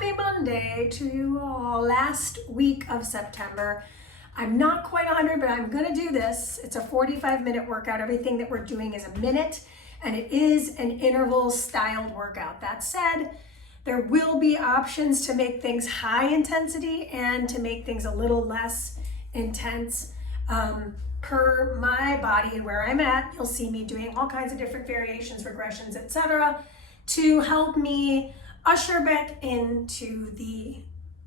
Happy Monday to you all. Last week of September. I'm not quite 100, but I'm gonna do this. It's a 45-minute workout. Everything that we're doing is a minute, and it is an interval styled workout. That said, there will be options to make things high intensity and to make things a little less intense. Per my body and where I'm at, you'll see me doing all kinds of different variations, regressions, etc., to help me usher back into the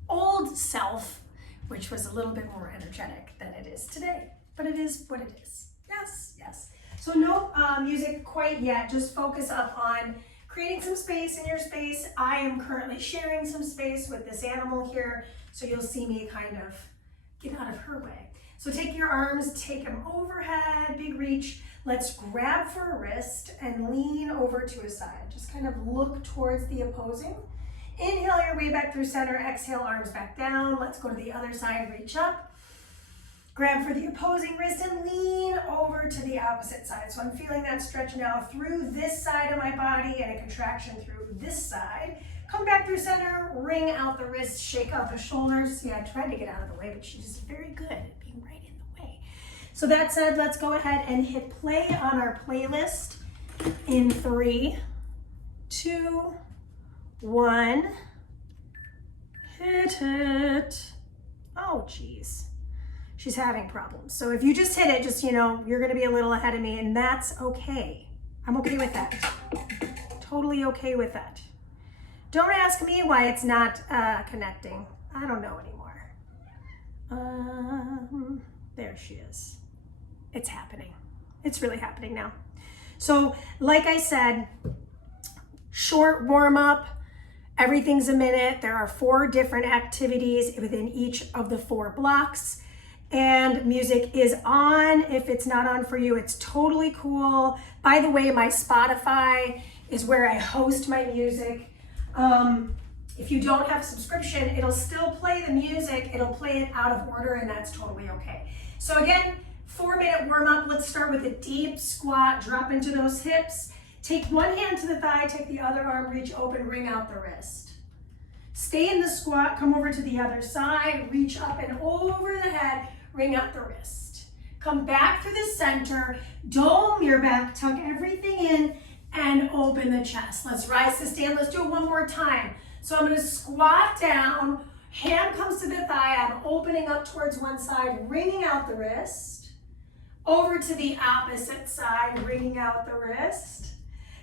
old self, which was a little bit more energetic than it is today. But it is what it is. Yes, yes. So no music quite yet. Just focus up on creating some space in your space. I am currently sharing some space with this animal here, so you'll see me kind of get out of her way. So take your arms, take them overhead, big reach. Let's grab for a wrist and lean over to a side. Just kind of look towards the opposing. Inhale your way back through center, exhale, arms back down. Let's go to the other side, reach up. Grab for the opposing wrist and lean over to the opposite side. So I'm feeling that stretch now through this side of my body and a contraction through this side. Come back through center, ring out the wrist, shake out the shoulders. See, I tried to get out of the way, but she's very good at being right in the way. So that said, let's go ahead and hit play on our playlist in 3, 2, 1. Hit it. Oh, geez. She's having problems. So if you just hit it, just, you're gonna be a little ahead of me, and that's okay. I'm okay with that. Totally okay with that. Don't ask me why it's not connecting. I don't know anymore. There she is. It's happening. It's really happening now. So like I said, short warm up, everything's a minute. There are 4 different activities within each of the 4 blocks. And music is on. If it's not on for you, it's totally cool. By the way, my Spotify is where I host my music. If you don't have a subscription, it'll still play the music. It'll play it out of order, and that's totally okay. So again, 4-minute warm up. Let's start with a deep squat. Drop into those hips. Take one hand to the thigh, take the other arm, reach open, ring out the wrist. Stay in the squat, come over to the other side, reach up and over the head, ring out the wrist. Come back through the center, dome your back, tuck everything in, and open the chest. Let's rise to stand. Let's do it one more time. So I'm gonna squat down, hand comes to the thigh, I'm opening up towards one side, ringing out the wrist. Over to the opposite side, ringing out the wrist.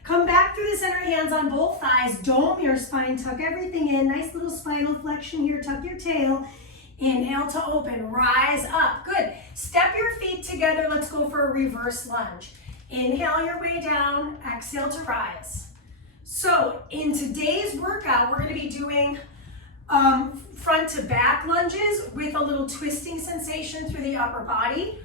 Come back through the center, hands on both thighs, dome your spine, tuck everything in. Nice little spinal flexion here, tuck your tail. Inhale to open, rise up, good. Step your feet together, let's go for a reverse lunge. Inhale your way down, exhale to rise. So in today's workout, we're gonna be doing front to back lunges with a little twisting sensation through the upper body.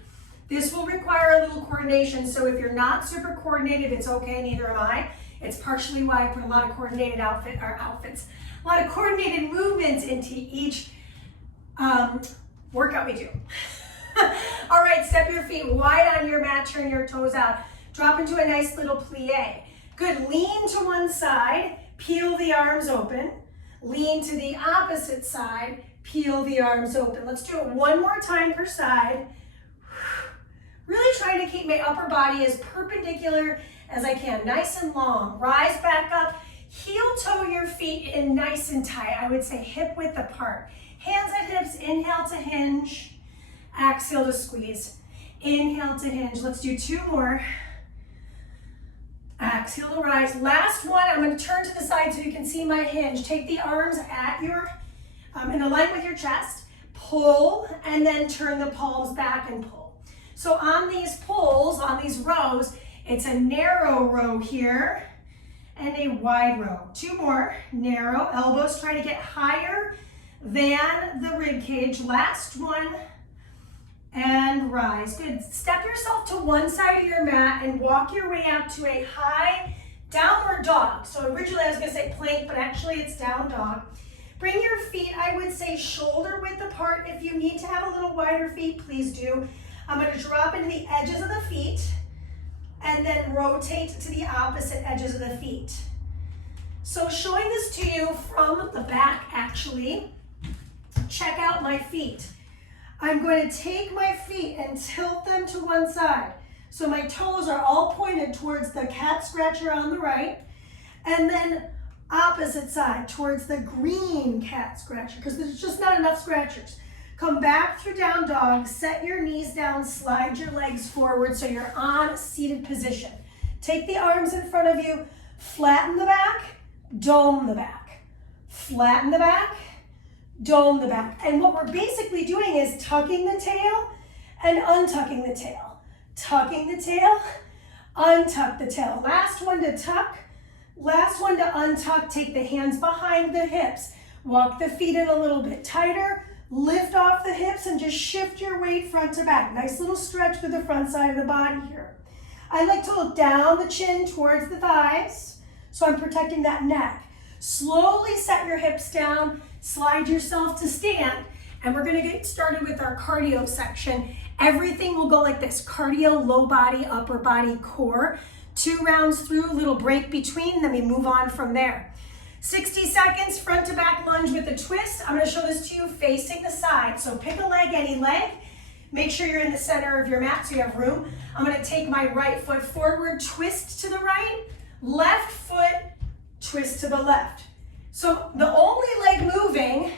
This will require a little coordination, so if you're not super coordinated, it's okay, neither am I. It's partially why I put a lot of coordinated a lot of coordinated movements into each workout we do. All right, step your feet wide on your mat, turn your toes out. Drop into a nice little plie. Good, lean to one side, peel the arms open. Lean to the opposite side, peel the arms open. Let's do it one more time per side. Really trying to keep my upper body as perpendicular as I can, nice and long. Rise back up, heel toe your feet in nice and tight. I would say hip width apart. Hands at hips, inhale to hinge, exhale to squeeze. Inhale to hinge, let's do 2 more. Exhale to rise. Last one, I'm gonna turn to the side so you can see my hinge. Take the arms at your, in alignment with your chest, pull, and then turn the palms back and pull. So on these pulls, on these rows, it's a narrow row here and a wide row. 2 more, narrow, elbows try to get higher than the rib cage. Last one, and rise. Good, step yourself to one side of your mat and walk your way out to a high downward dog. So originally I was gonna say plank, but actually it's down dog. Bring your feet, I would say shoulder width apart. If you need to have a little wider feet, please do. I'm going to drop into the edges of the feet and then rotate to the opposite edges of the feet. So showing this to you from the back actually check out my feet. I'm going to take my feet and tilt them to one side. So my toes are all pointed towards the cat scratcher on the right, and then opposite side towards the green cat scratcher, because there's just not enough scratchers. Come back through down dog, set your knees down, slide your legs forward so you're on a seated position. Take the arms in front of you, flatten the back, dome the back. Flatten the back, dome the back. And what we're basically doing is tucking the tail and untucking the tail. Tucking the tail, untuck the tail. Last one to tuck, last one to untuck. Take the hands behind the hips. Walk the feet in a little bit tighter. Lift off the hips and just shift your weight front to back. Nice little stretch through the front side of the body here. I like to look down the chin towards the thighs, so I'm protecting that neck. Slowly set your hips down, slide yourself to stand, and we're gonna get started with our cardio section. Everything will go like this: cardio, low body, upper body, core. 2 rounds through, little break between, then we move on from there. 60 seconds, front to back lunge with a twist. I'm gonna show this to you facing the side. So pick a leg, any leg. Make sure you're in the center of your mat so you have room. I'm gonna take my right foot forward, twist to the right, left foot, twist to the left. So the only leg moving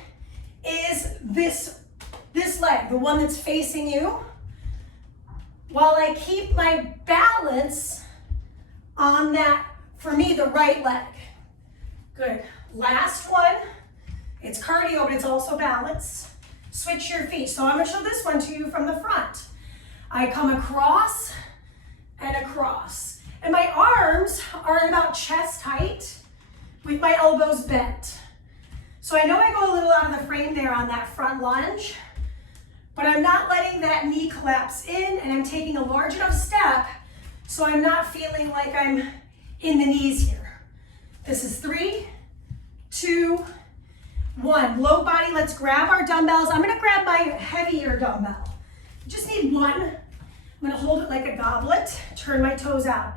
is this leg, the one that's facing you, while I keep my balance on that, for me, the right leg. Good. Last one. It's cardio, but it's also balance. Switch your feet. So I'm going to show this one to you from the front. I come across and across. And my arms are about chest height with my elbows bent. So I know I go a little out of the frame there on that front lunge, but I'm not letting that knee collapse in, and I'm taking a large enough step so I'm not feeling like I'm in the knees here. This is 3, 2, 1. Low body, let's grab our dumbbells. I'm gonna grab my heavier dumbbell. Just need one. I'm gonna hold it like a goblet, turn my toes out.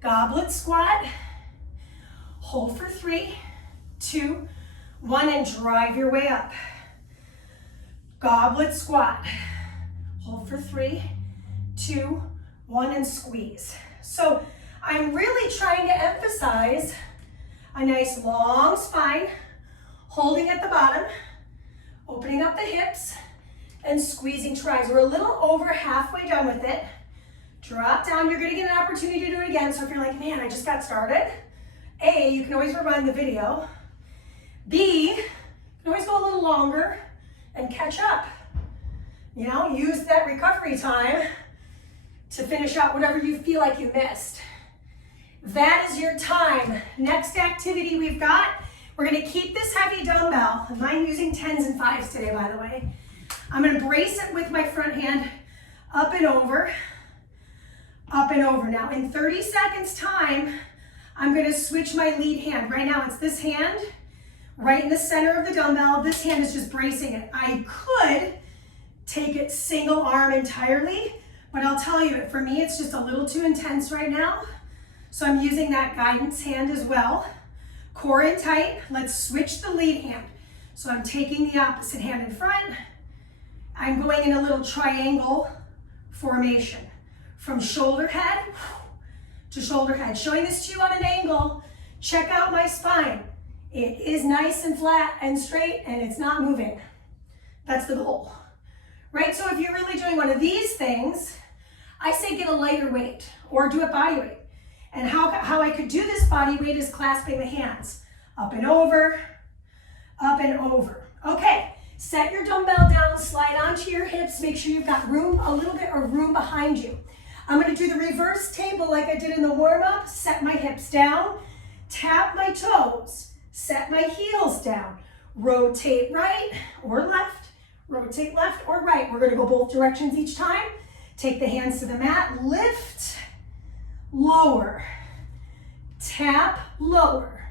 Goblet squat, hold for 3, 2, 1, and drive your way up. Goblet squat, hold for 3, 2, 1, and squeeze. So I'm really trying to emphasize a nice long spine, holding at the bottom, opening up the hips, and squeezing tries. We're a little over halfway done with it. Drop down. You're going to get an opportunity to do it again. So if you're like, man, I just got started, A, you can always rewind the video. B, you can always go a little longer and catch up. You know, use that recovery time to finish out whatever you feel like you missed. That is your time. Next activity we've got, we're gonna keep this heavy dumbbell. I'm using 10s and 5s today, by the way. I'm gonna brace it with my front hand, up and over, up and over. Now in 30 seconds time, I'm gonna switch my lead hand. Right now it's this hand, right in the center of the dumbbell. This hand is just bracing it. I could take it single arm entirely, but I'll tell you, for me, it's just a little too intense right now. So I'm using that guidance hand as well. Core in tight. Let's switch the lead hand. So I'm taking the opposite hand in front. I'm going in a little triangle formation from shoulder head to shoulder head. Showing this to you on an angle. Check out my spine. It is nice and flat and straight, and it's not moving. That's the goal, right? So if you're really doing one of these things, I say get a lighter weight or do it body weight. And how I could do this body weight is clasping the hands. Up and over, up and over. Okay, set your dumbbell down, slide onto your hips, make sure you've got room, a little bit of room behind you. I'm gonna do the reverse table like I did in the warm-up. Set my hips down, tap my toes, set my heels down, rotate right or left, rotate left or right. We're gonna go both directions each time. Take the hands to the mat, lift, lower, tap, lower,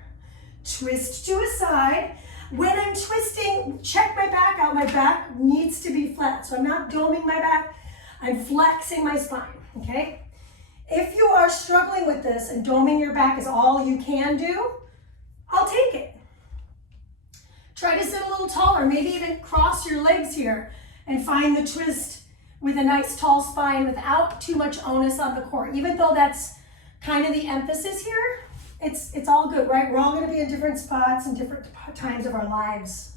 twist to a side. When I'm twisting, check my back out. My back needs to be flat, so I'm not doming my back, I'm flexing my spine, okay? If you are struggling with this and doming your back is all you can do, I'll take it. Try to sit a little taller, maybe even cross your legs here and find the twist with a nice tall spine without too much onus on the core. Even though that's kind of the emphasis here, it's all good, right? We're all gonna be in different spots and different times of our lives.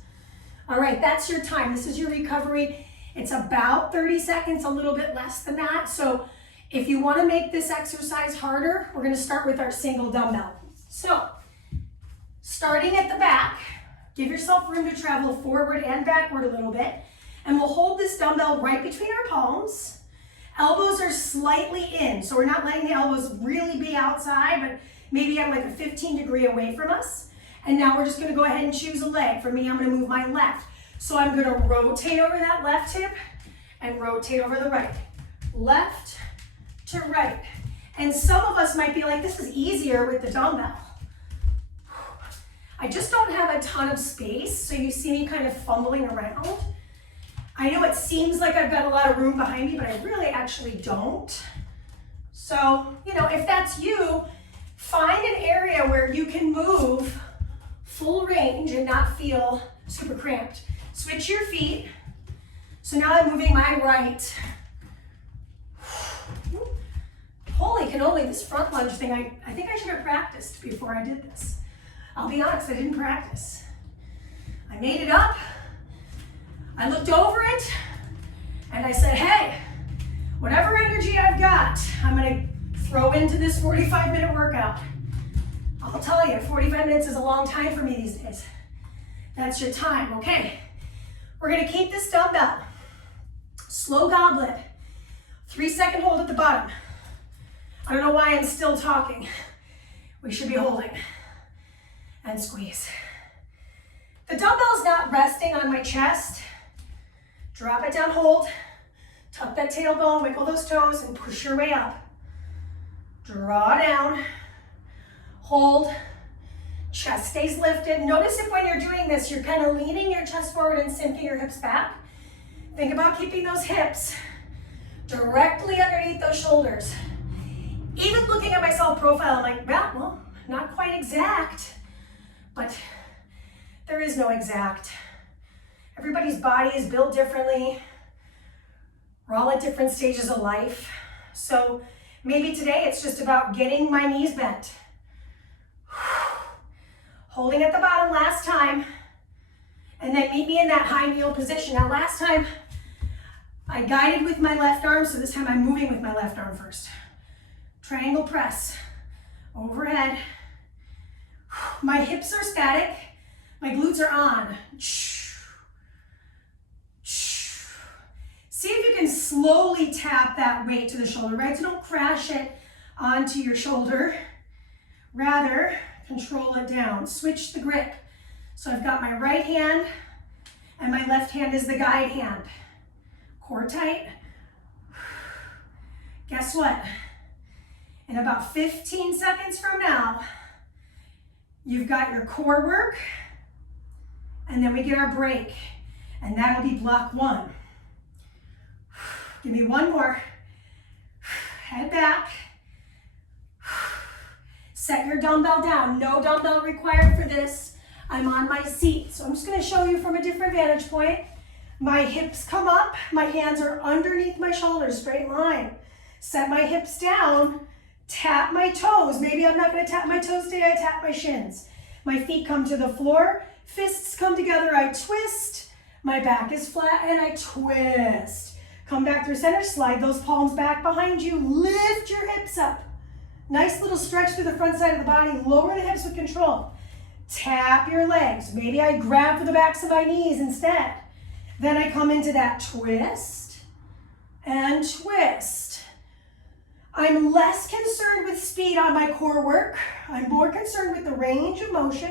All right, that's your time. This is your recovery. It's about 30 seconds, a little bit less than that. So if you wanna make this exercise harder, we're gonna start with our single dumbbell. So, starting at the back, give yourself room to travel forward and backward a little bit. And we'll hold this dumbbell right between our palms. Elbows are slightly in, so we're not letting the elbows really be outside, but maybe at like a 15-degree away from us. And now we're just gonna go ahead and choose a leg. For me, I'm gonna move my left. So I'm gonna rotate over that left hip and rotate over the right. Left to right. And some of us might be like, this is easier with the dumbbell. I just don't have a ton of space, so you see me kind of fumbling around. I know it seems like I've got a lot of room behind me, but I really actually don't. So, you know, if that's you, find an area where you can move full range and not feel super cramped. Switch your feet. So now I'm moving my right. Holy cannoli, this front lunge thing, I think I should have practiced before I did this. I'll be honest, I didn't practice. I made it up. I looked over it and I said, hey, whatever energy I've got, I'm gonna throw into this 45-minute workout. I'll tell you, 45 minutes is a long time for me these days. That's your time, okay? We're gonna keep this dumbbell. Slow goblet, 3-second hold at the bottom. I don't know why I'm still talking. We should be holding and squeeze. The dumbbell's not resting on my chest. Drop it down, hold. Tuck that tailbone, wiggle those toes, and push your way up. Draw down, hold. Chest stays lifted. Notice if when you're doing this, you're kind of leaning your chest forward and sinking your hips back. Think about keeping those hips directly underneath those shoulders. Even looking at myself profile, I'm like, well, not quite exact, but there is no exact. Everybody's body is built differently. We're all at different stages of life. So maybe today it's just about getting my knees bent. Holding at the bottom last time, and then meet me in that high kneel position. Now last time I guided with my left arm, so this time I'm moving with my left arm first. Triangle press, overhead. My hips are static, my glutes are on. See if you can slowly tap that weight to the shoulder, right? So don't crash it onto your shoulder. Rather, control it down. Switch the grip. So I've got my right hand and my left hand is the guide hand. Core tight. Guess what? In about 15 seconds from now, you've got your core work, and then we get our break, and that'll be block 1. Give me one more. Head back. Set your dumbbell down. No dumbbell required for this. I'm on my seat, so I'm just gonna show you from a different vantage point. My hips come up, my hands are underneath my shoulders, straight line. Set my hips down, tap my toes. Maybe I'm not gonna tap my toes today, I tap my shins. My feet come to the floor, fists come together, I twist. My back is flat and I twist. Come back through center, slide those palms back behind you, lift your hips up. Nice little stretch through the front side of the body, lower the hips with control. Tap your legs. Maybe I grab for the backs of my knees instead. Then I come into that twist and twist. I'm less concerned with speed on my core work. I'm more concerned with the range of motion,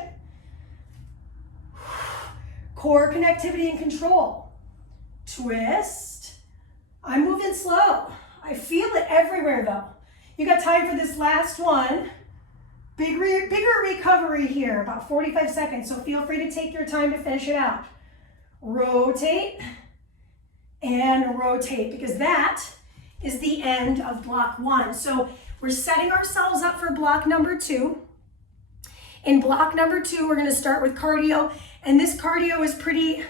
core connectivity and control. Twist. I'm moving slow. I feel it everywhere though. You got time for this last one. Bigger recovery here, about 45 seconds, so feel free to take your time to finish it out. Rotate and rotate, because that is the end of block 1. So we're setting ourselves up for block number 2. In block number 2, we're gonna start with cardio And this cardio is pretty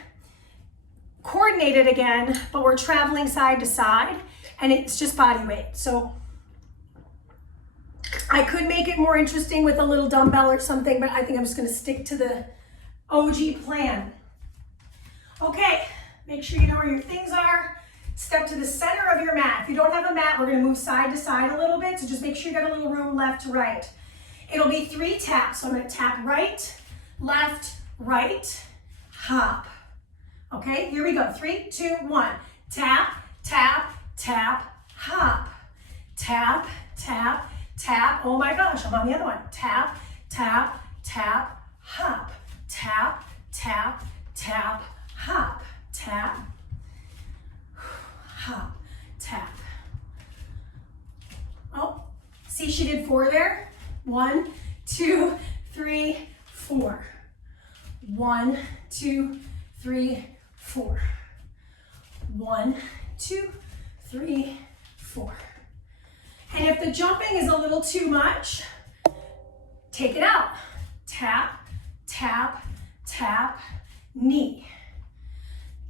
coordinated again, but we're traveling side to side and it's just body weight. So I could make it more interesting with a little dumbbell or something, but I think I'm just gonna stick to the OG plan. Okay, make sure you know where your things are. Step to the center of your mat. If you don't have a mat, we're gonna move side to side a little bit, so just make sure you got a little room left to right. It'll be 3 taps, so I'm gonna tap right, left, right, hop. Okay, here we go. 3, 2, 1. Tap, tap, tap, hop. Tap, tap, tap. Oh my gosh, I'm on the other one. Tap, tap, tap, hop. Tap, tap, tap, hop. Tap, hop, tap. Oh, see she did 4 there? 1, 2, 3, 4. 1, 2, 3, 4. 1, 2, 3, 4. And if the jumping is a little too much, take it out. Tap, tap, tap, knee.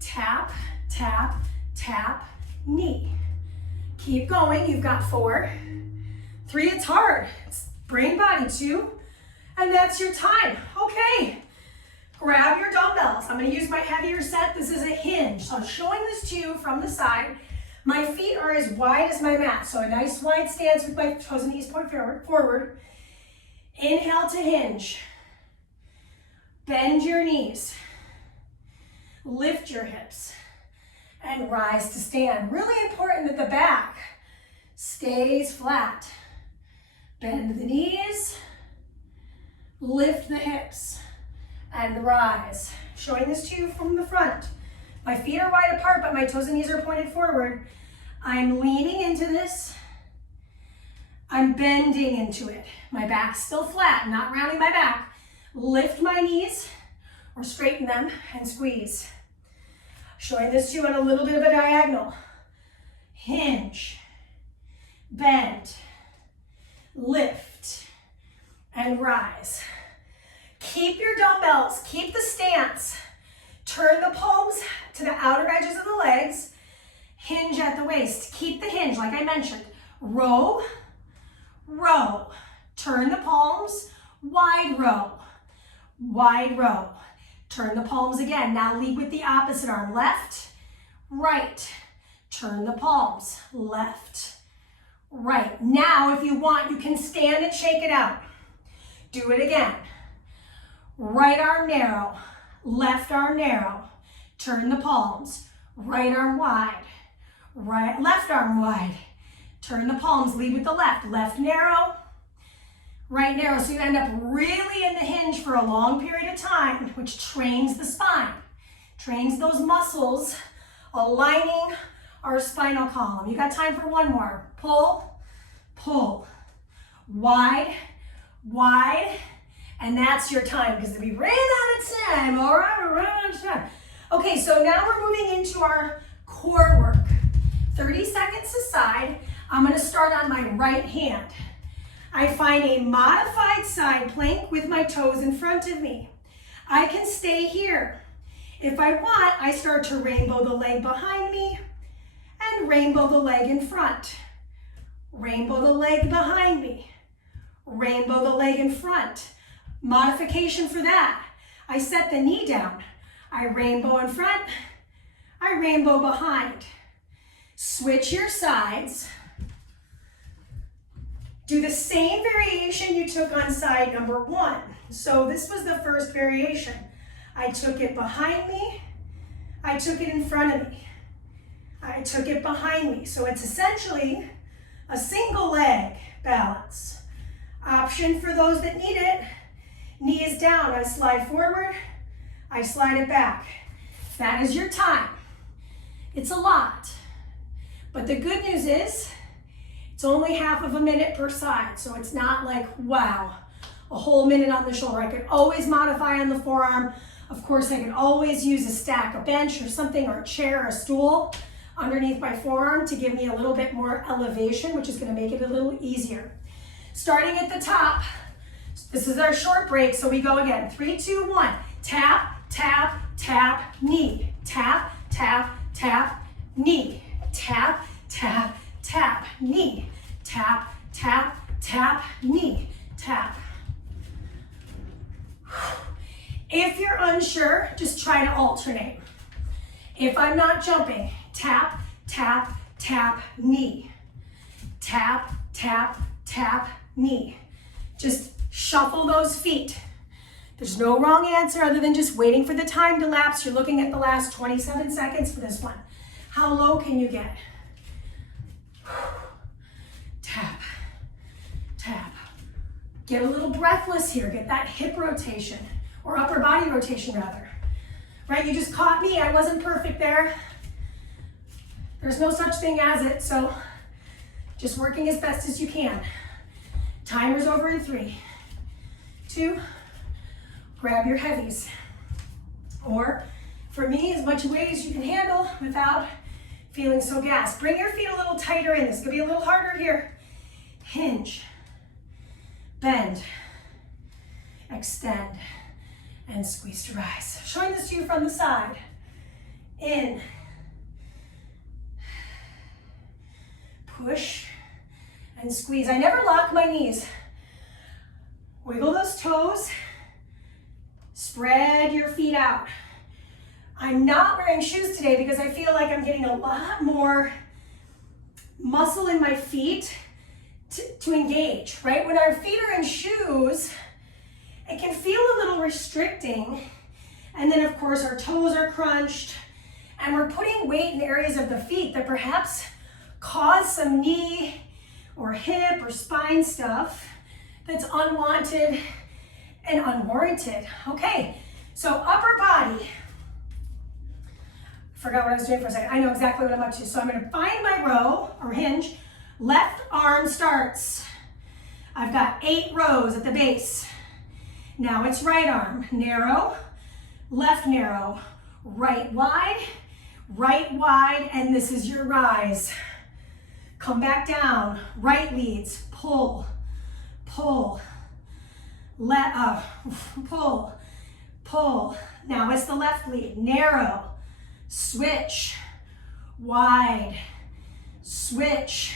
Tap, tap, tap, knee. Keep going, you've got 4. 3, it's hard. It's brain body. 2, and that's your time. Okay, grab your dumbbells. I'm gonna use my heavier set. This is a hinge. So I'm showing this to you from the side. My feet are as wide as my mat. So a nice wide stance with my toes and knees point forward. Inhale to hinge. Bend your knees. Lift your hips and rise to stand. Really important that the back stays flat. Bend the knees, lift the hips, and rise. Showing this to you from the front. My feet are wide apart, but my toes and knees are pointed forward. I'm leaning into this. I'm bending into it. My back's still flat, not rounding my back. Lift my knees or straighten them and squeeze. Showing this to you on a little bit of a diagonal. Hinge, bend, lift, and rise. Keep your dumbbells, keep the stance. Turn the palms to the outer edges of the legs. Hinge at the waist. Keep the hinge, like I mentioned. Row, row. Turn the palms, wide row, wide row. Turn the palms again. Now lead with the opposite arm. Left, right. Turn the palms. Left, right. Now, if you want, you can stand and shake it out. Do it again. Right arm narrow. Left arm narrow. Turn the palms. Right arm wide. Left arm wide. Turn the palms. Lead with the left. Left narrow. Right narrow, so you end up really in the hinge for a long period of time, which trains the spine, trains those muscles aligning our spinal column. You got time for one more. Pull, pull, wide, wide, and that's your time because we ran out of time. All right, we're running out of time. Okay, so now we're moving into our core work. 30 seconds aside. I'm going to start on my right hand. I find a modified side plank with my toes in front of me. I can stay here. If I want, I start to rainbow the leg behind me and rainbow the leg in front. Rainbow the leg behind me. Rainbow the leg in front. Modification for that. I set the knee down. I rainbow in front. I rainbow behind. Switch your sides. Do the same variation you took on side number 1. So this was the first variation. I took it behind me. I took it in front of me. I took it behind me. So it's essentially a single leg balance. Option for those that need it. Knee is down. I slide forward. I slide it back. That is your time. It's a lot. But the good news is, it's only half of a minute per side, so it's not like, wow, a whole minute on the shoulder. I could always modify on the forearm. Of course, I could always use a stack, a bench or something, or a chair, or a stool underneath my forearm to give me a little bit more elevation, which is gonna make it a little easier. Starting at the top, this is our short break, so we go again. 3, 2, 1, tap, tap, tap, knee, tap, tap, tap, knee, tap, tap, tap, knee, tap, tap, tap, knee, tap. If you're unsure, just try to alternate. If I'm not jumping, tap, tap, tap, knee, tap, tap, tap, knee. Just shuffle those feet. There's no wrong answer other than just waiting for the time to lapse. You're looking at the last 27 seconds for this one. How low can you get? Tap, tap. Get a little breathless here. Get that hip rotation, or upper body rotation rather. Right, you just caught me. I wasn't perfect there. There's no such thing as it, so just working as best as you can. Timer's over in 3, 2, grab your heavies. Or, for me, as much weight as you can handle without feeling so gassed. Bring your feet a little tighter in. This is going to be a little harder here. Hinge, bend, extend, and squeeze to rise. Showing this to you from the side. In, push, and squeeze. I never lock my knees. Wiggle those toes. Spread your feet out. I'm not wearing shoes today because I feel like I'm getting a lot more muscle in my feet to engage, right? When our feet are in shoes, it can feel a little restricting. And then of course our toes are crunched and we're putting weight in areas of the feet that perhaps cause some knee or hip or spine stuff that's unwanted and unwarranted. Okay, so upper body. Forgot what I was doing for a second. I know exactly what I'm up to. So I'm gonna find my row or hinge. Left arm starts. I've got 8 rows at the base. Now it's right arm, narrow, left narrow, right wide, and this is your rise. Come back down, right leads, pull, pull, pull, pull. Now it's the left lead, narrow, switch, wide, switch,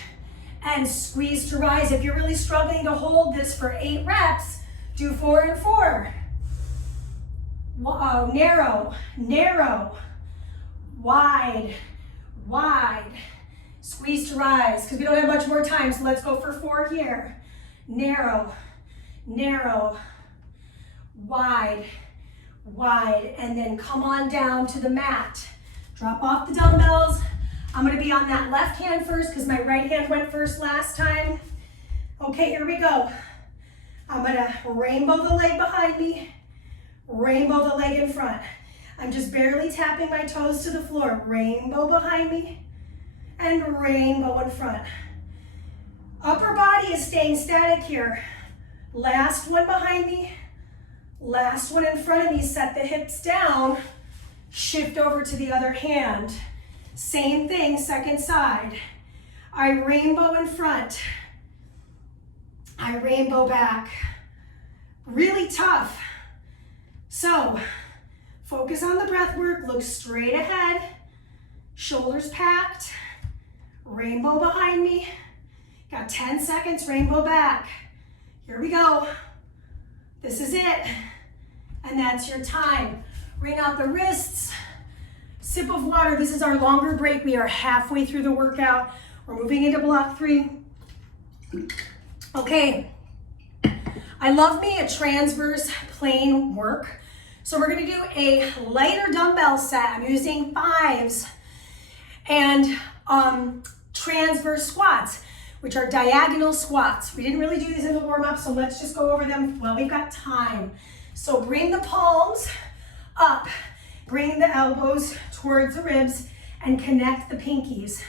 and squeeze to rise. If you're really struggling to hold this for 8 reps, do 4 and 4. Narrow, narrow, wide, wide. Squeeze to rise, because we don't have much more time, so let's go for 4 here. Narrow, narrow, wide, wide, and then come on down to the mat. Drop off the dumbbells. I'm gonna be on that left hand first because my right hand went first last time. Okay, here we go. I'm gonna rainbow the leg behind me, rainbow the leg in front. I'm just barely tapping my toes to the floor. Rainbow behind me and rainbow in front. Upper body is staying static here. Last one behind me, last one in front of me. Set the hips down, shift over to the other hand. Same thing, second side. I rainbow in front. I rainbow back. Really tough. So, focus on the breath work, look straight ahead, shoulders packed, rainbow behind me. Got 10 seconds, rainbow back. Here we go. This is it. And that's your time. Wring out the wrists. Sip of water. This is our longer break. We are halfway through the workout. We're moving into block 3. Okay. I love me a transverse plane work. So we're gonna do a lighter dumbbell set. I'm using 5s and transverse squats, which are diagonal squats. We didn't really do these in the warm up, so let's just go over them while we've got time. So bring the palms up, bring the elbows towards the ribs and connect the pinkies.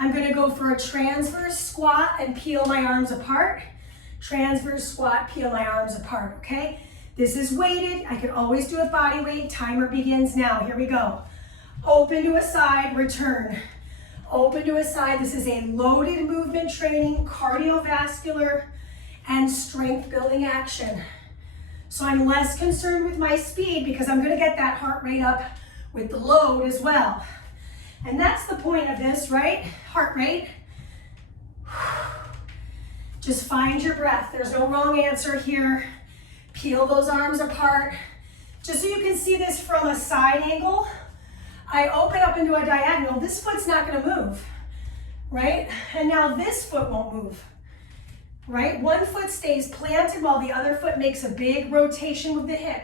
I'm gonna go for a transverse squat and peel my arms apart. Transverse squat, peel my arms apart, okay? This is weighted. I can always do it body weight. Timer begins now. Here we go. Open to a side, return. Open to a side. This is a loaded movement training, cardiovascular, and strength building action. So I'm less concerned with my speed because I'm gonna get that heart rate up with the load as well. And that's the point of this, right? Heart rate. Just find your breath. There's no wrong answer here. Peel those arms apart. Just so you can see this from a side angle, I open up into a diagonal. This foot's not gonna move, right? And now this foot won't move, right? One foot stays planted while the other foot makes a big rotation with the hip.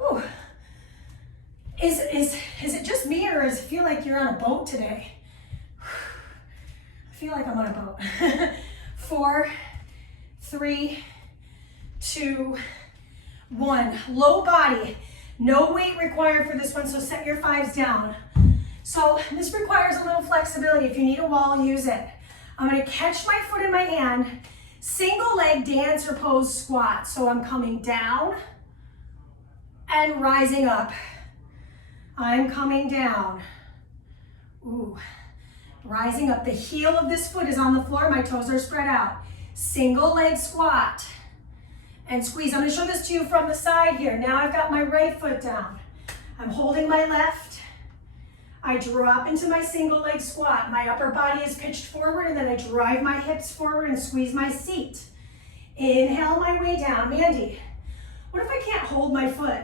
Ooh. Is it just me, or does it feel like you're on a boat today? I feel like I'm on a boat. 4, 3, 2, 1. Low body. No weight required for this one, so set your 5s down. So this requires a little flexibility. If you need a wall, use it. I'm gonna catch my foot in my hand, single leg dancer pose squat. So I'm coming down and rising up. I'm coming down. Ooh, rising up. The heel of this foot is on the floor. My toes are spread out. Single leg squat and squeeze. I'm gonna show this to you from the side here. Now I've got my right foot down. I'm holding my left. I drop into my single leg squat. My upper body is pitched forward, and then I drive my hips forward and squeeze my seat. Inhale my way down. Mandy, what if I can't hold my foot?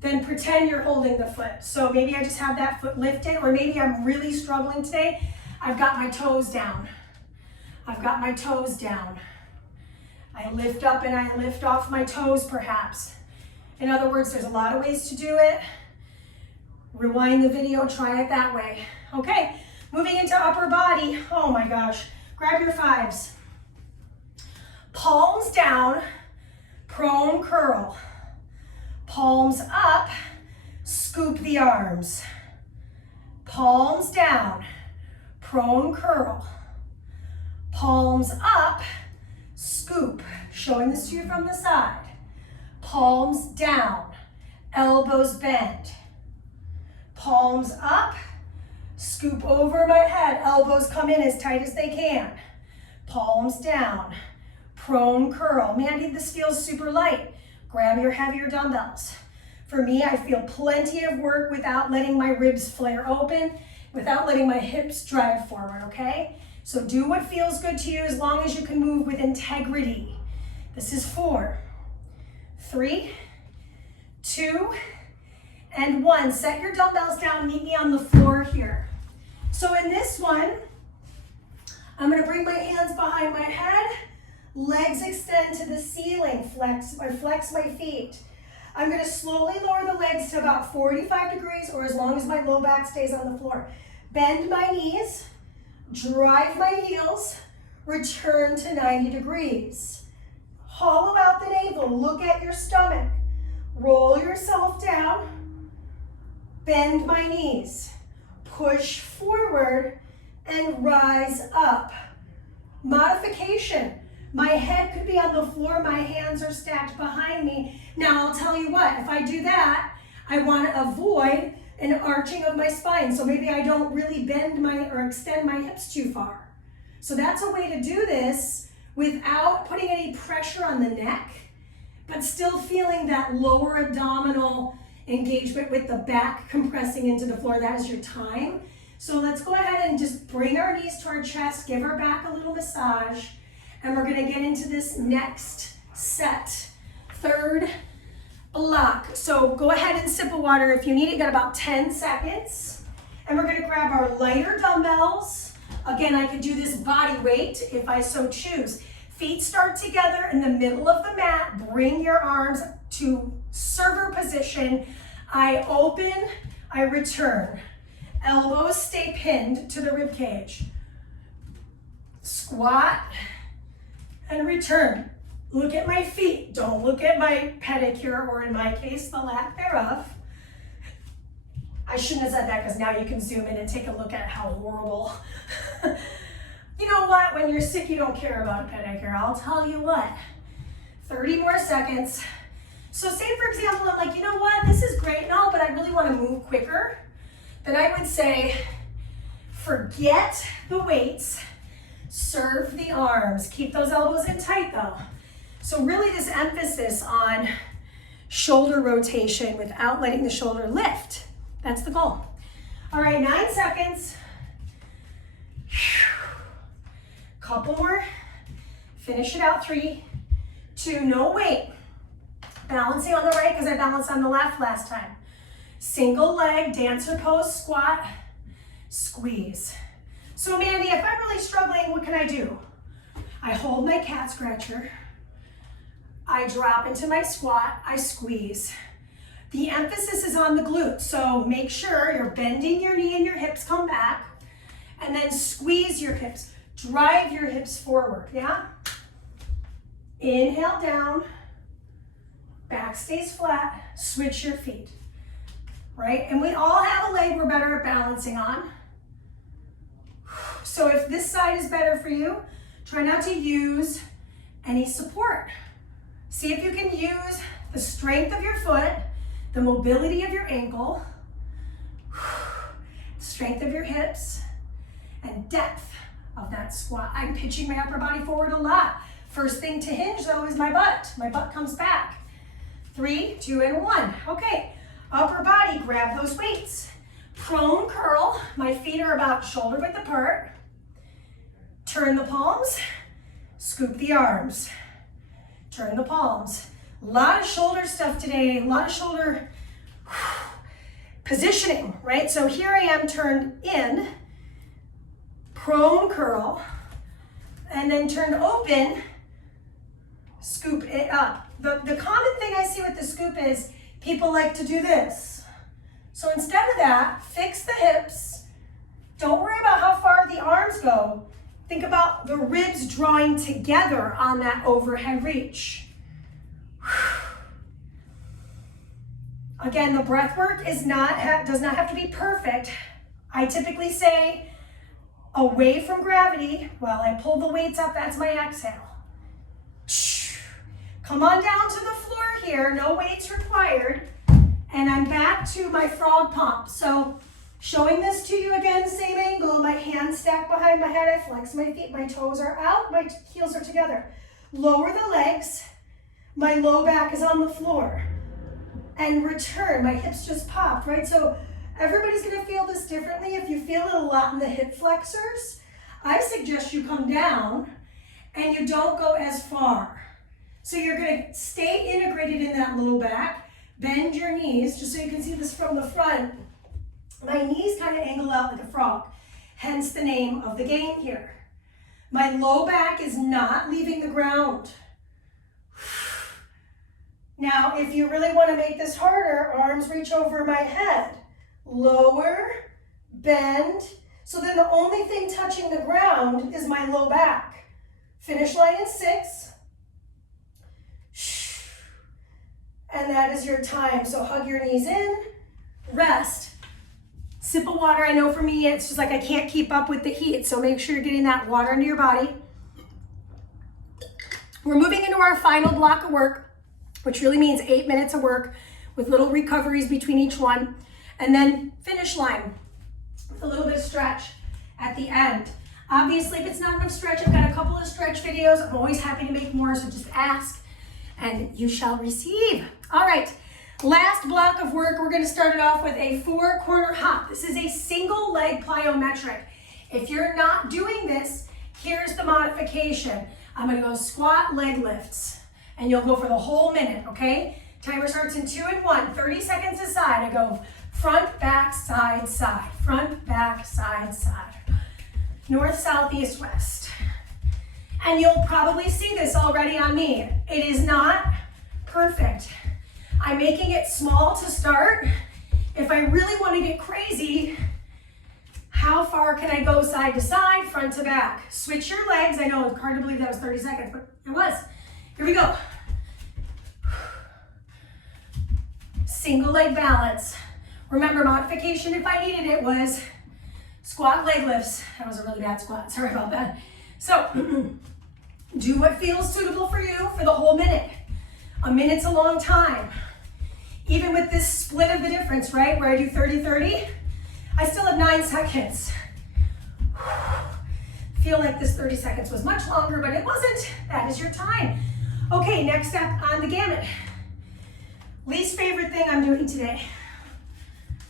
Then pretend you're holding the foot. So maybe I just have that foot lifted, or maybe I'm really struggling today. I've got my toes down. I've got my toes down. I lift up and I lift off my toes perhaps. In other words, there's a lot of ways to do it. Rewind the video, try it that way. Okay, moving into upper body. Oh my gosh, grab your 5s. Palms down, prone curl. Palms up, scoop the arms. Palms down, prone curl. Palms up, scoop. Showing this to you from the side. Palms down, elbows bend. Palms up, scoop over my head. Elbows come in as tight as they can. Palms down, prone curl. Mandy, this feels super light. Grab your heavier dumbbells. For me, I feel plenty of work without letting my ribs flare open, without letting my hips drive forward, okay? So do what feels good to you as long as you can move with integrity. This is 4, 3, 2, and 1. Set your dumbbells down, meet me on the floor here. So in this one, I'm gonna bring my hands behind my head, legs extend to the ceiling, flex my feet. I'm gonna slowly lower the legs to about 45 degrees, or as long as my low back stays on the floor. Bend my knees, drive my heels, return to 90 degrees. Hollow out the navel, look at your stomach. Roll yourself down, bend my knees, push forward, and rise up. Modification. My head could be on the floor, my hands are stacked behind me. Now I'll tell you what, if I do that, I want to avoid an arching of my spine. So maybe I don't really bend or extend my hips too far. So that's a way to do this without putting any pressure on the neck, but still feeling that lower abdominal engagement with the back compressing into the floor. That is your time. So let's go ahead and just bring our knees to our chest, give our back a little massage, and we're gonna get into this next set. Third block. So go ahead and sip of water if you need it. You got about 10 seconds. And we're gonna grab our lighter dumbbells. Again, I could do this body weight if I so choose. Feet start together in the middle of the mat. Bring your arms to server position. I open, I return. Elbows stay pinned to the rib cage. Squat and return. Look at my feet. Don't look at my pedicure, or in my case, the lack thereof. I shouldn't have said that because now you can zoom in and take a look at how horrible. You know what? When you're sick, you don't care about a pedicure. I'll tell you what. 30 more seconds. So say, for example, I'm like, you know what? This is great and all, but I really want to move quicker. Then I would say, forget the weights. Serve the arms. Keep those elbows in tight though. So really this emphasis on shoulder rotation without letting the shoulder lift. That's the goal. All right, 9 seconds. Couple more. Finish it out. 3, 2, no weight. Balancing on the right because I balanced on the left last time. Single leg, dancer pose, squat, squeeze. So Mandy, if I'm really struggling, what can I do? I hold my cat scratcher. I drop into my squat, I squeeze. The emphasis is on the glutes, so make sure you're bending your knee and your hips come back, and then squeeze your hips. Drive your hips forward, yeah? Inhale down, back stays flat, switch your feet, right? And we all have a leg we're better at balancing on. So if this side is better for you, try not to use any support. See if you can use the strength of your foot, the mobility of your ankle, strength of your hips, and depth of that squat. I'm pitching my upper body forward a lot. First thing to hinge though is my butt. My butt comes back. 3, 2, and 1. Okay, upper body, grab those weights. Prone curl, my feet are about shoulder width apart. Turn the palms, scoop the arms. Turn the palms. A lot of shoulder stuff today, a lot of shoulder positioning, right? So here I am turned in, prone curl, and then turned open, scoop it up. The common thing I see with the scoop is people like to do this. So instead of that, fix the hips. Don't worry about how far the arms go. Think about the ribs drawing together on that overhead reach. Again, the breath work does not have to be perfect. I typically say away from gravity while I pull the weights up, that's my exhale. Come on down to the floor here, no weights required. And I'm back to my frog pump. So showing this to you again, same angle, my hands stacked behind my head, I flex my feet, my toes are out, my heels are together. Lower the legs, my low back is on the floor. And return, my hips just popped, right? So everybody's gonna feel this differently. If you feel it a lot in the hip flexors, I suggest you come down and you don't go as far. So you're gonna stay integrated in that low back, bend your knees, just so you can see this from the front. My knees kind of angle out like a frog, hence the name of the game here. My low back is not leaving the ground. Now, if you really want to make this harder, arms reach over my head. Lower, bend. So then the only thing touching the ground is my low back. Finish line in 6. And that is your time. So hug your knees in, rest. Sip of water. I know for me, it's just like I can't keep up with the heat. So make sure you're getting that water into your body. We're moving into our final block of work, which really means 8 minutes of work with little recoveries between each one. And then finish line with a little bit of stretch at the end. Obviously, if it's not enough stretch, I've got a couple of stretch videos. I'm always happy to make more, so just ask and you shall receive. All right, last block of work, we're gonna start it off with a 4-corner hop. This is a single leg plyometric. If you're not doing this, here's the modification. I'm gonna go squat leg lifts, and you'll go for the whole minute, okay? Timer starts in 2 and 1, 30 seconds aside. I go front, back, side, side, front, back, side, side, north, south, east, west. And you'll probably see this already on me. It is not perfect. I'm making it small to start. If I really want to get crazy, how far can I go side to side, front to back? Switch your legs. I know it's hard to believe that was 30 seconds, but it was. Here we go. Single leg balance. Remember, modification, if I needed it, was squat leg lifts. That was a really bad squat, sorry about that. So, do what feels suitable for you for the whole minute. A minute's a long time. Even with this split of the difference, right, where I do 30-30, I still have 9 seconds. Feel like this 30 seconds was much longer, but it wasn't. That is your time. Okay, next up on the gamut. Least favorite thing I'm doing today.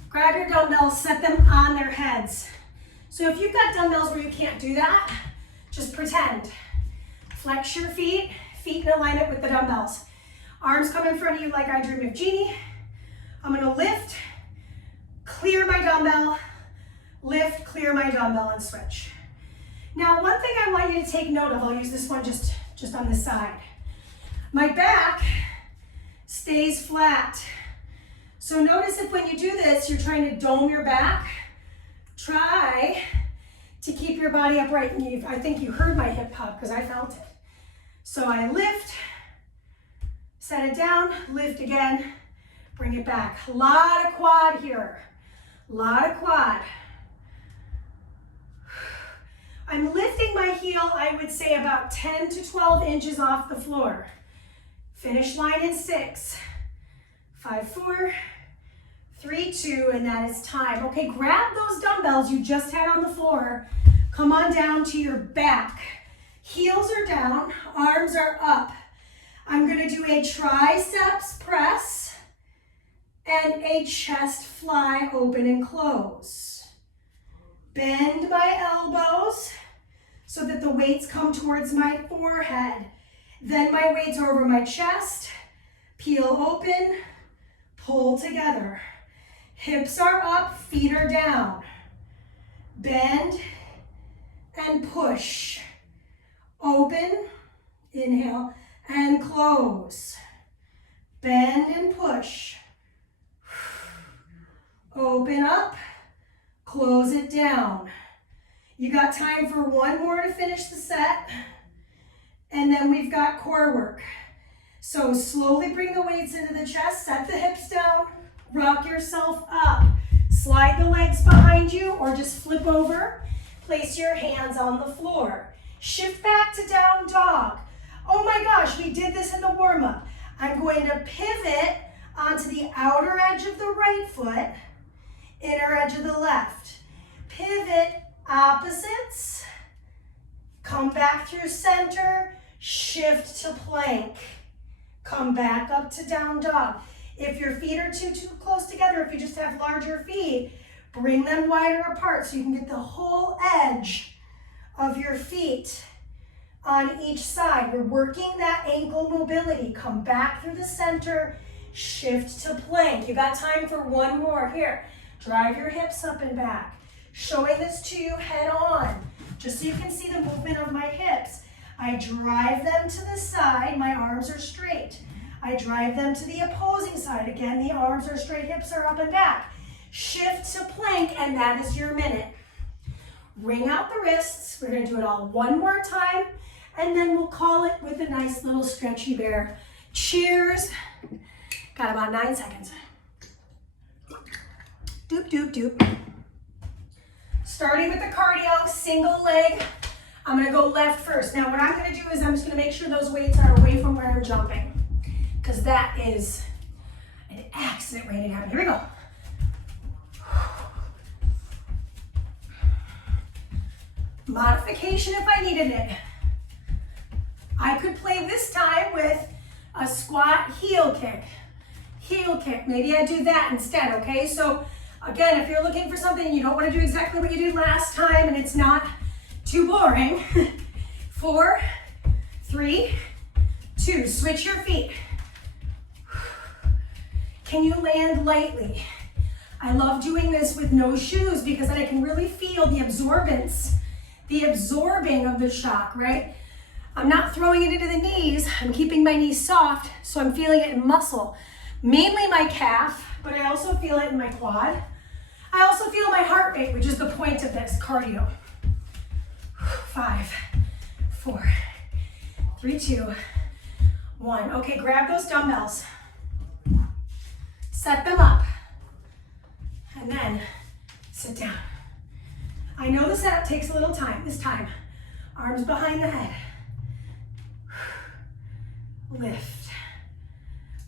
Grab your dumbbells, set them on their heads. So if you've got dumbbells where you can't do that, just pretend. Flex your feet, feet in alignment with the dumbbells. Arms come in front of you like I Dream of Jeannie. I'm gonna lift, clear my dumbbell, lift, clear my dumbbell, and switch. Now, one thing I want you to take note of, I'll use this one just on this side. My back stays flat. So notice if when you do this, you're trying to dome your back, try to keep your body upright. And I think you heard my hip pop because I felt it. So I lift, set it down, lift again, bring it back. A lot of quad here, a lot of quad. I'm lifting my heel, I would say about 10 to 12 inches off the floor. Finish line in 6, 5, 4, 3, 2, and that is time. Okay, grab those dumbbells you just had on the floor. Come on down to your back. Heels are down, arms are up. I'm gonna do a triceps press and a chest fly, open and close. Bend my elbows so that the weights come towards my forehead. Then my weights are over my chest. Peel open, pull together. Hips are up, feet are down. Bend and push. Open, inhale, and close. Bend and push. Open up. Close it down. You got time for one more to finish the set. And then we've got core work. So slowly bring the weights into the chest, set the hips down, rock yourself up. Slide the legs behind you or just flip over. Place your hands on the floor. Shift back to down dog. Oh my gosh, we did this in the warm-up. I'm going to pivot onto the outer edge of the right foot, inner edge of the left. Pivot opposites. Come back through center. Shift to plank. Come back up to down dog. If your feet are too close together, if you just have larger feet, bring them wider apart so you can get the whole edge of your feet on each side. We're working that ankle mobility. Come back through the center. Shift to plank. You got time for one more. Here. Drive your hips up and back. Showing this to you head on, just so you can see the movement of my hips. I drive them to the side, my arms are straight. I drive them to the opposing side. Again, the arms are straight, hips are up and back. Shift to plank, and that is your minute. Ring out the wrists. We're gonna do it all one more time, and then we'll call it with a nice little stretchy bear. Cheers. Got about 9 seconds. Doop, doop, doop. Starting with the cardio, single leg. I'm gonna go left first. Now what I'm gonna do is I'm just gonna make sure those weights are away from where I'm jumping, because that is an accident waiting to happen. Here we go. Modification if I needed it. I could play this time with a squat heel kick. Heel kick, maybe I do that instead, okay? So again, if you're looking for something, you don't want to do exactly what you did last time and it's not too boring. 4, 3, 2, switch your feet. Can you land lightly? I love doing this with no shoes because then I can really feel the absorbance, the absorbing of the shock, right? I'm not throwing it into the knees, I'm keeping my knees soft, so I'm feeling it in muscle. Mainly my calf, but I also feel it in my quad. I also feel my heart rate, which is the point of this cardio. 5, 4, 3, 2, 1. Okay, grab those dumbbells. Set them up. And then sit down. I know the setup takes a little time this time. Arms behind the head. Lift.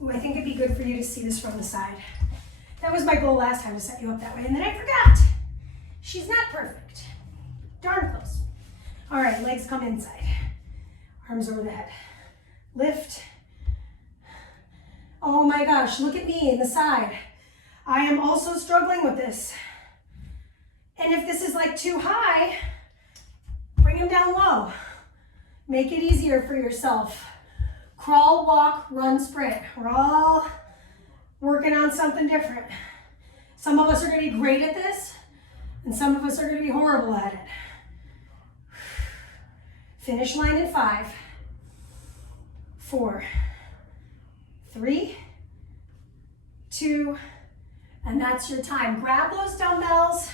Ooh, I think it'd be good for you to see this from the side. That was my goal last time, to set you up that way, and then I forgot. She's not perfect. Darn close. All right, legs come inside. Arms over the head. Lift. Oh my gosh, look at me in the side. I am also struggling with this. And if this is like too high, bring them down low. Make it easier for yourself. Crawl, walk, run, sprint. We're all working on something different. Some of us are going to be great at this, and some of us are going to be horrible at it. Finish line in 5, 4, 3, 2, and that's your time. Grab those dumbbells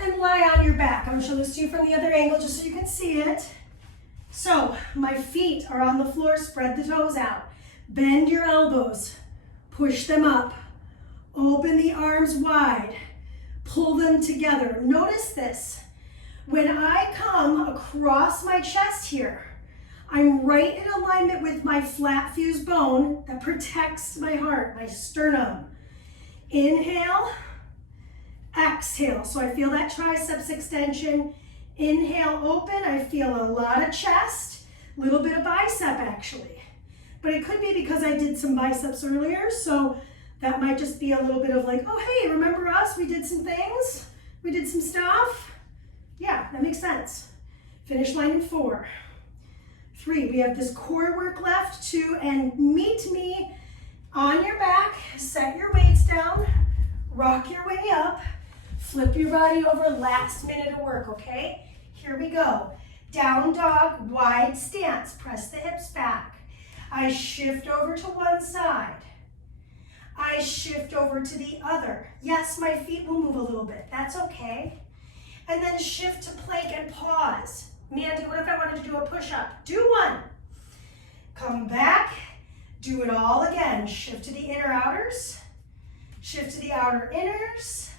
and lie on your back. I'm going to show this to you from the other angle just so you can see it. So my feet are on the floor, spread the toes out. Bend your elbows, push them up. Open the arms wide, pull them together. Notice this. When I come across my chest here, I'm right in alignment with my flat fused bone that protects my heart, my sternum. Inhale, exhale. So I feel that triceps extension. Inhale, open. I feel a lot of chest, a little bit of bicep actually. But it could be because I did some biceps earlier, so that might just be a little bit of like, oh, hey, remember us? We did some things. We did some stuff. Yeah, that makes sense. Finish line in 4, 3. We have this core work left. 2, and meet me on your back. Set your weights down. Rock your way up. Flip your body over. Last minute of work, okay? Here we go. Down dog, wide stance. Press the hips back. I shift over to one side. I shift over to the other. Yes, my feet will move a little bit. That's okay. And then shift to plank and pause. Mandy, what if I wanted to do a push-up? Do one. Come back. Do it all again. Shift to the inner outers. Shift to the outer inners.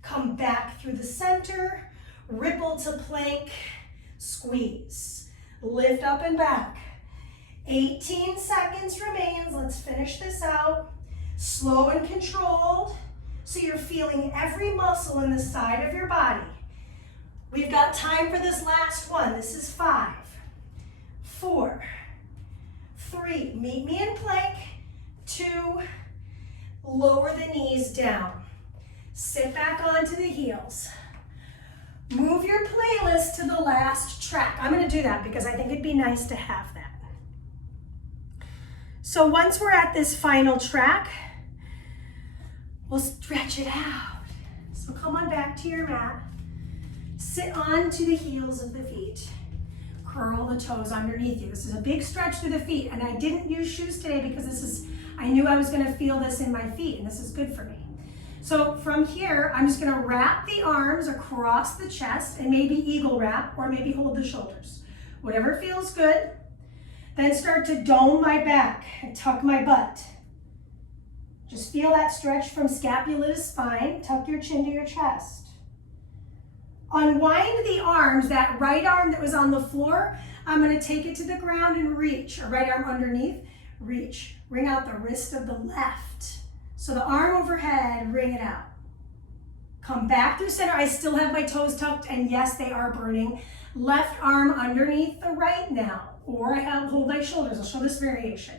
Come back through the center. Ripple to plank. Squeeze. Lift up and back. 18 seconds remains. Let's finish this out. Slow and controlled, so you're feeling every muscle in the side of your body. We've got time for this last one. This is 5, 4, 3. Meet me in plank. 2, lower the knees down. Sit back onto the heels. Move your playlist to the last track. I'm going to do that because I think it'd be nice to have that. So once we're at this final track, we'll stretch it out. So come on back to your mat. Sit onto the heels of the feet. Curl the toes underneath you. This is a big stretch through the feet, and I didn't use shoes today because I knew I was gonna feel this in my feet, and this is good for me. So from here, I'm just gonna wrap the arms across the chest and maybe eagle wrap or maybe hold the shoulders. Whatever feels good. Then start to dome my back and tuck my butt. Just feel that stretch from scapula to spine. Tuck your chin to your chest. Unwind the arms, that right arm that was on the floor, I'm going to take it to the ground and reach. Or right arm underneath, reach. Wring out the wrist of the left. So the arm overhead, wring it out. Come back through center. I still have my toes tucked, and yes, they are burning. Left arm underneath the right now. Or I hold my shoulders. I'll show this variation.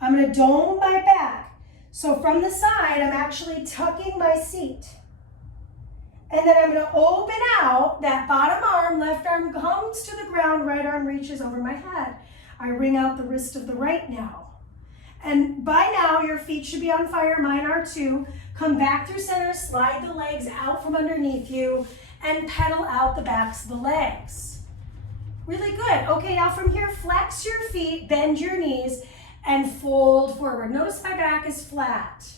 I'm going to dome my back. So from the side, I'm actually tucking my seat. And then I'm going to open out that bottom arm. Left arm comes to the ground. Right arm reaches over my head. I wring out the wrist of the right now. And by now, your feet should be on fire. Mine are too. Come back through center. Slide the legs out from underneath you. And pedal out the backs of the legs. Really good. Okay, now from here, flex your feet, bend your knees, and fold forward. Notice my back is flat.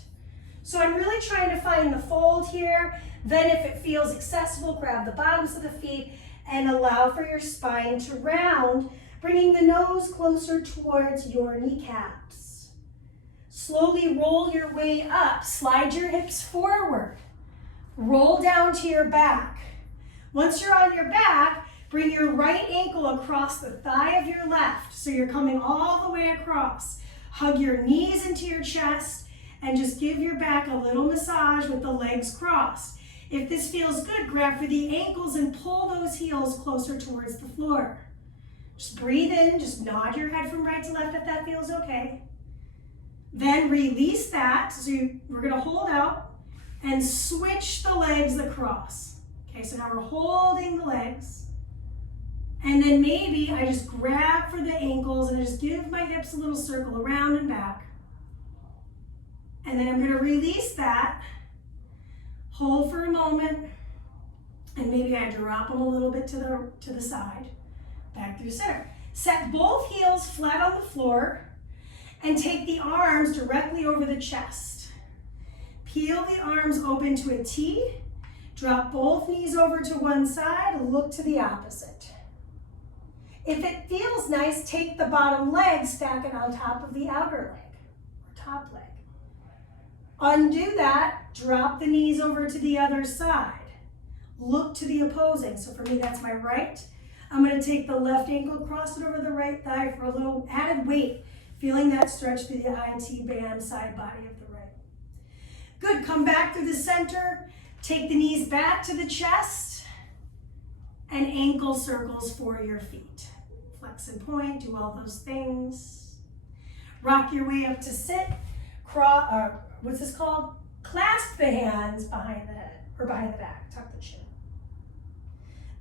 So I'm really trying to find the fold here. Then if it feels accessible, grab the bottoms of the feet and allow for your spine to round, bringing the nose closer towards your kneecaps. Slowly roll your way up. Slide your hips forward. Roll down to your back. Once you're on your back, bring your right ankle across the thigh of your left. So you're coming all the way across. Hug your knees into your chest and just give your back a little massage with the legs crossed. If this feels good, grab for the ankles and pull those heels closer towards the floor. Just breathe in, just nod your head from right to left if that feels okay. Then release that. So we're gonna hold out and switch the legs across. Okay, so now we're holding the legs. And then maybe I just grab for the ankles and I just give my hips a little circle around and back. And then I'm gonna release that, hold for a moment, and maybe I drop them a little bit to the side, back through center. Set both heels flat on the floor and take the arms directly over the chest. Peel the arms open to a T, drop both knees over to one side, look to the opposite. If it feels nice, take the bottom leg, stack it on top of the outer leg, or top leg. Undo that, drop the knees over to the other side. Look to the opposing. So for me, that's my right. I'm gonna take the left ankle, cross it over the right thigh for a little added weight, feeling that stretch through the IT band side body of the right. Good, come back through the center, take the knees back to the chest, and ankle circles for your feet. Flex and point, do all those things. Rock your way up to sit, what's this called? Clasp the hands behind the head, or behind the back, tuck the chin.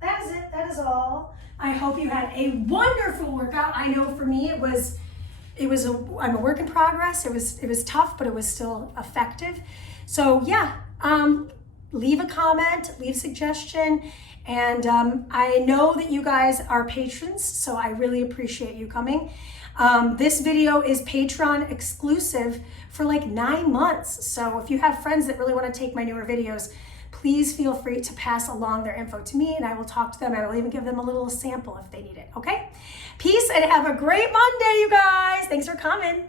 That is it, that is all. I hope you had a wonderful workout. I know for me I'm a work in progress. It was tough, but it was still effective. So yeah, leave a comment, leave a suggestion, and I know that you guys are patrons, so I really appreciate you coming. This video is Patreon exclusive for like 9 months. So if you have friends that really want to take my newer videos, please feel free to pass along their info to me and I will talk to them. I will even give them a little sample if they need it, okay? Peace and have a great Monday, you guys. Thanks for coming.